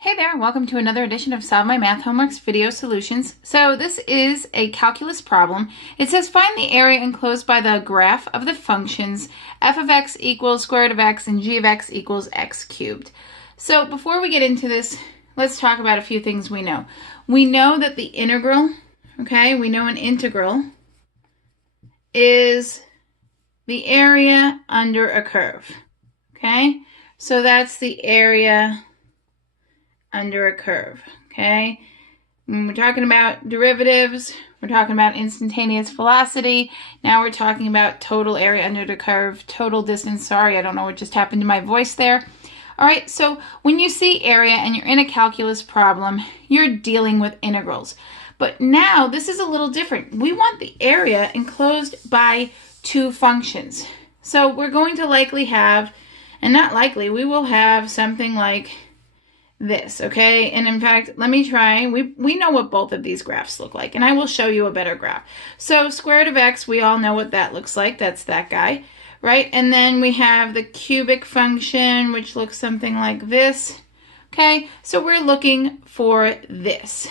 Hey there, welcome to another edition of Solve My Math Homework's Video Solutions. So this is a calculus problem. It says find the area enclosed by the graph of the functions f of x equals square root of x and g of x equals x cubed. So before we get into this, let's talk about a few things we know. We know that the integral, we know an integral is the area under a curve, So that's the area under a curve, When we're talking about derivatives, we're talking about instantaneous velocity. Now we're talking about total area under the curve, total distance. Sorry, I don't know what just happened to my voice there. All right, so when you see area and you're in a calculus problem, you're dealing with integrals. But now this is a little different. We want the area enclosed by two functions. So we're going to likely have, and not likely, we will have something like this, And in fact, let me try. We know what both of these graphs look like, and I will show you a better graph. So square root of x, we all know what that looks like. That's that guy, right? And then we have the cubic function, which looks something like this, So we're looking for this,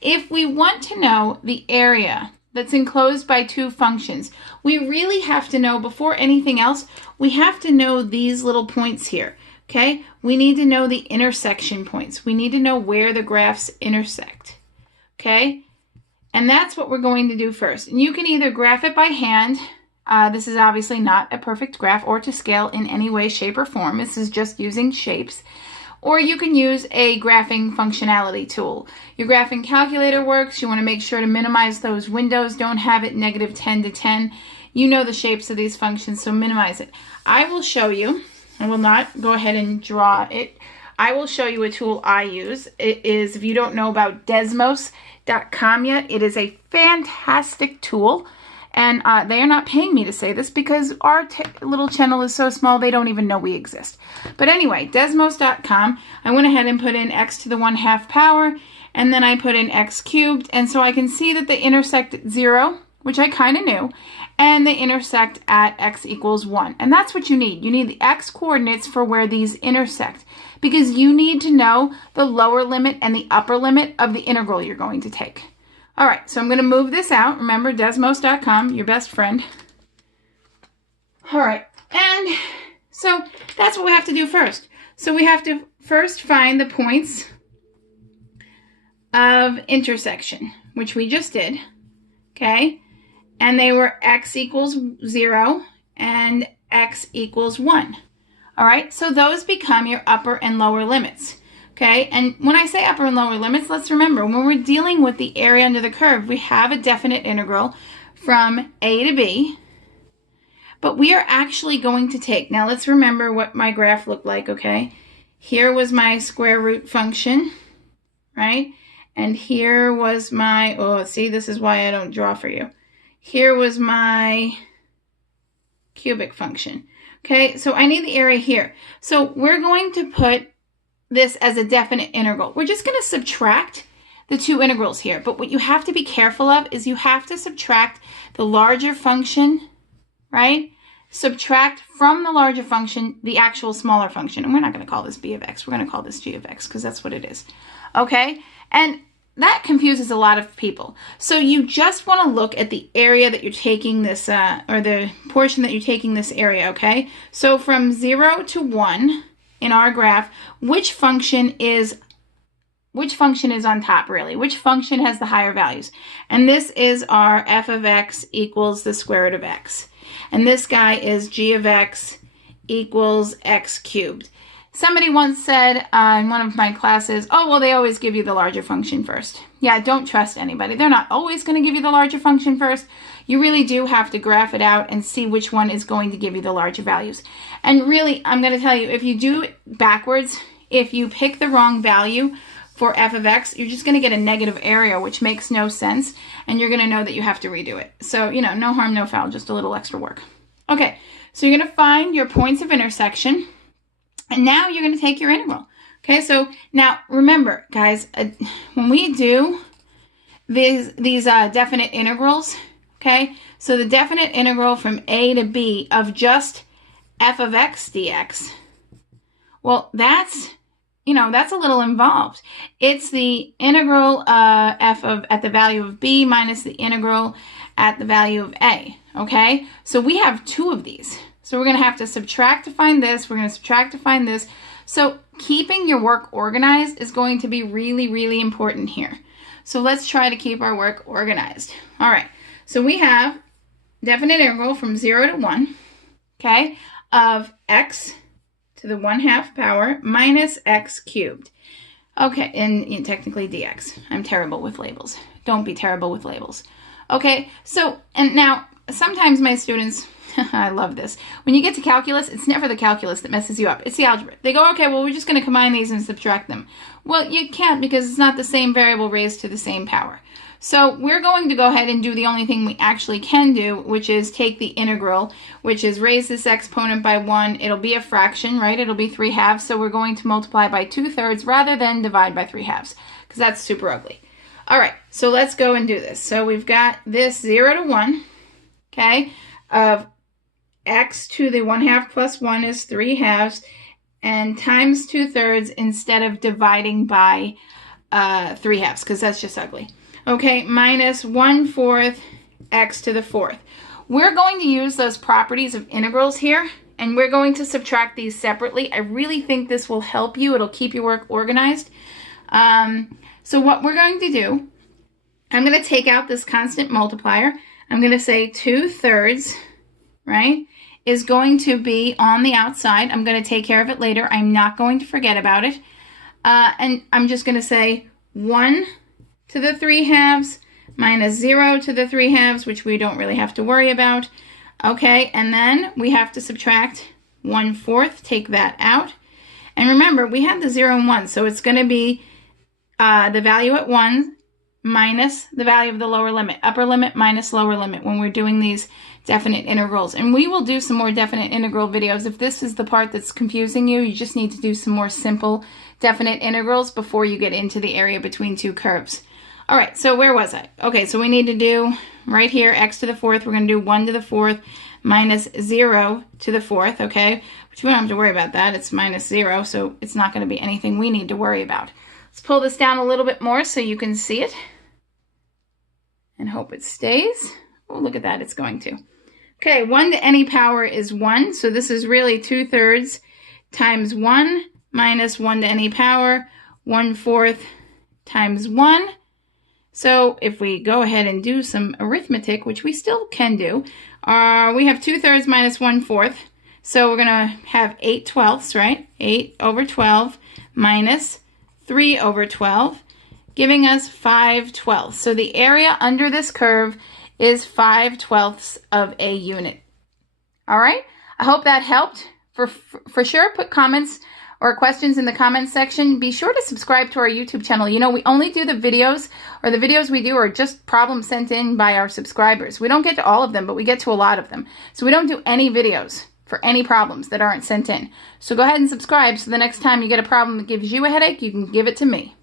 If we want to know the area that's enclosed by two functions, we really have to know, before anything else, we have to know these little points here. We need to know the intersection points. We need to know where the graphs intersect, And that's what we're going to do first. And you can either graph it by hand. This is obviously not a perfect graph or to scale in any way, shape, or form. This is just using shapes. Or you can use a graphing functionality tool. Your graphing calculator works. You want to make sure to minimize those windows. Don't have it -10 to 10. You know the shapes of these functions, so minimize it. I will show you. I will not go ahead and draw it. I will show you a tool I use. It is, if you don't know about Desmos.com yet, it is a fantastic tool. And they are not paying me to say this because our little channel is so small they don't even know we exist. But anyway, Desmos.com, I went ahead and put in x to the 1/2 power, and then I put in x cubed, and so I can see that they intersect at 0, which I kind of knew, and they intersect at x equals 1. And that's what you need. You need the x coordinates for where these intersect, because you need to know the lower limit and the upper limit of the integral you're going to take. All right, so I'm going to move this out. Remember, Desmos.com, your best friend. All right, and so that's what we have to do first. So we have to first find the points of intersection, which we just did, And they were x equals 0 and x equals 1. All right, so those become your upper and lower limits. And when I say upper and lower limits, let's remember, when we're dealing with the area under the curve, we have a definite integral from a to b, but we are actually going to take, now let's remember what my graph looked like, Here was my square root function, right? And here was my, see, this is why I don't draw for you. Here was my cubic function, So I need the area here. So we're going to put this as a definite integral. We're just going to subtract the two integrals here. But what you have to be careful of is you have to subtract the larger function, right? Subtract from the larger function the actual smaller function. And we're not going to call this b of x. We're going to call this g of x because that's what it is. And that confuses a lot of people. So you just want to look at the area that you're taking this, or the portion that you're taking this area, So from 0 to 1, in our graph, which function is on top, really? Which function has the higher values? And this is our f of x equals the square root of x. And this guy is g of x equals x cubed. Somebody once said in one of my classes, they always give you the larger function first. Yeah, don't trust anybody. They're not always going to give you the larger function first. You really do have to graph it out and see which one is going to give you the larger values. And really, I'm going to tell you, if you do it backwards, if you pick the wrong value for f of x, you're just going to get a negative area, which makes no sense, and you're going to know that you have to redo it. So, no harm, no foul, just a little extra work. Okay, so you're going to find your points of intersection, and now you're going to take your integral. So now remember, guys, when we do these definite integrals, so the definite integral from a to b of just f of x dx, well, that's that's a little involved. It's the integral f at the value of b minus the integral at the value of a, okay? So we have two of these. So we're going to have to subtract to find this. We're going to subtract to find this. So keeping your work organized is going to be really, really important here. So let's try to keep our work organized. All right, so we have definite integral from 0 to 1, okay, of x to the 1/2 power minus x cubed. Okay, and technically dx. I'm terrible with labels. Don't be terrible with labels. Okay, so, and now sometimes my students, I love this. When you get to calculus, it's never the calculus that messes you up. It's the algebra. They go, okay, well, we're just going to combine these and subtract them. Well, you can't because it's not the same variable raised to the same power. So we're going to go ahead and do the only thing we actually can do, which is take the integral, which is raise this exponent by 1. It'll be a fraction, right? It'll be 3/2. So we're going to multiply by 2/3 rather than divide by 3/2 because that's super ugly. All right, so let's go and do this. So we've got this 0 to 1, okay, of x to the 1/2 plus 1 is 3/2, and times 2/3 instead of dividing by 3/2 because that's just ugly. Okay, minus 1/4 x to the 4th. We're going to use those properties of integrals here, and we're going to subtract these separately. I really think this will help you. It'll keep your work organized. So what we're going to do, I'm going to take out this constant multiplier. I'm going to say 2/3, right, is going to be on the outside. I'm going to take care of it later. I'm not going to forget about it. And I'm just going to say 1 to the 3/2 minus 0 to the 3/2, which we don't really have to worry about. Okay, and then we have to subtract 1/4, take that out. And remember, we had the 0 and 1, so it's going to be the value at 1 minus the value of the lower limit, upper limit minus lower limit when we're doing these definite integrals. And we will do some more definite integral videos. If this is the part that's confusing you, you just need to do some more simple definite integrals before you get into the area between two curves. All right, so where was I? Okay, so we need to do right here, x to the 4th. We're going to do 1 to the 4th minus 0 to the 4th, okay? Which we don't have to worry about that. It's minus 0, so it's not going to be anything we need to worry about. Let's pull this down a little bit more so you can see it. And hope it stays. Oh, look at that, it's going to. Okay, 1 to any power is 1, so this is really 2/3 times 1 minus 1 to any power, 1/4 times 1. So if we go ahead and do some arithmetic, which we still can do, we have 2/3 minus 1/4. So we're going to have 8/12, right? 8 over 12 minus 3 over 12, giving us 5/12. So the area under this curve is 5/12 of a unit. All right, I hope that helped. For sure, put comments or questions in the comments section. Be sure to subscribe to our YouTube channel. You know, we only do the videos, or the videos we do are just problems sent in by our subscribers. We don't get to all of them, but we get to a lot of them. So we don't do any videos for any problems that aren't sent in. So go ahead and subscribe so the next time you get a problem that gives you a headache, you can give it to me.